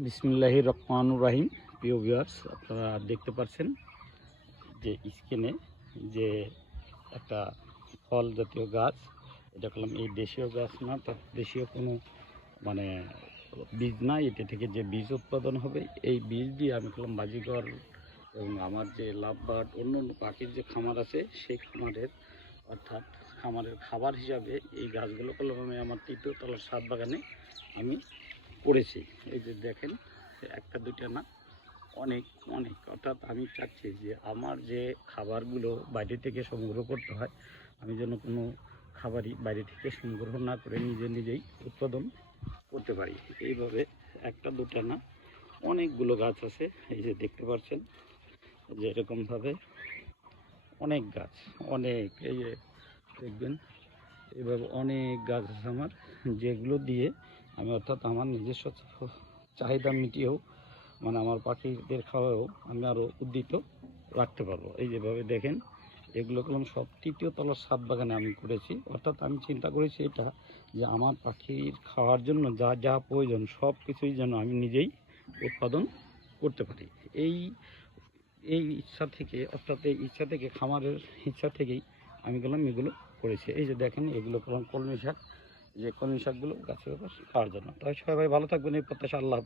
বিসমিল্লাহির রহমানুর রহিম। প্রিয় ভিউয়ার্স, আপনারা দেখতে পাচ্ছেন যে স্ক্রিনে যে একটা ফল জাতীয় গাছ, এটা করলাম এই দেশীয় গাছ না, তার দেশীয় কোনো মানে বীজ না, এটা থেকে যে বীজ উৎপাদন হবে এই বীজ দিয়ে আমি করলাম বাজিগর এবং আমার যে লাভবার্ড অন্য অন্য পাখির যে খামার আছে সেই খামারের অর্থাৎ খামারের খাবার হিসাবে এই গাছগুলো করলাম আমি আমার তৃতীয় তলার ছাদ বাগানে আমি করেছি। এই যে দেখেন, একটা দুইটা না, অনেক অনেক, অর্থাৎ আমি চাচ্ছি যে আমার যে খাবারগুলো বাইরে থেকে সংগ্রহ করতে হয়, আমি যেন কোনো খাবারই বাইরে থেকে সংগ্রহ না করে নিজেই উৎপাদন করতে পারি। এইভাবে একটা দুটা না, অনেকগুলো গাছ আছে। এই যে দেখতে পাচ্ছেন যে এরকমভাবে অনেক গাছ, অনেক, এই যে দেখবেন এইভাবে অনেক গাছ আছে আমার, যেগুলো দিয়ে আমি অর্থাৎ আমার নিজস্ব চাহিদা মিটিয়েও মানে আমার পাখিদের খাওয়াও আমি আরও উদ্দীত রাখতে পারবো। এই যেভাবে দেখেন, এগুলো করলাম সব তৃতীয় তলার ছাদ বাগানে আমি করেছি। অর্থাৎ আমি চিন্তা করেছি এটা যে আমার পাখির খাওয়ার জন্য যা যা প্রয়োজন সব কিছুই যেন আমি নিজেই উৎপাদন করতে পারি। এই এই ইচ্ছা থেকে, অর্থাৎ এই ইচ্ছা থেকে, খামারের ইচ্ছা থেকেই আমি গেলাম এগুলো করেছি। এই যে দেখেন, এগুলো করলাম কলমি শাক, যে কলমি শাকগুলো গাছের উপর খাওয়ার জন্য। তাই সবাই ভালো থাকবেন, এই প্রত্যাশা। আল্লাহ।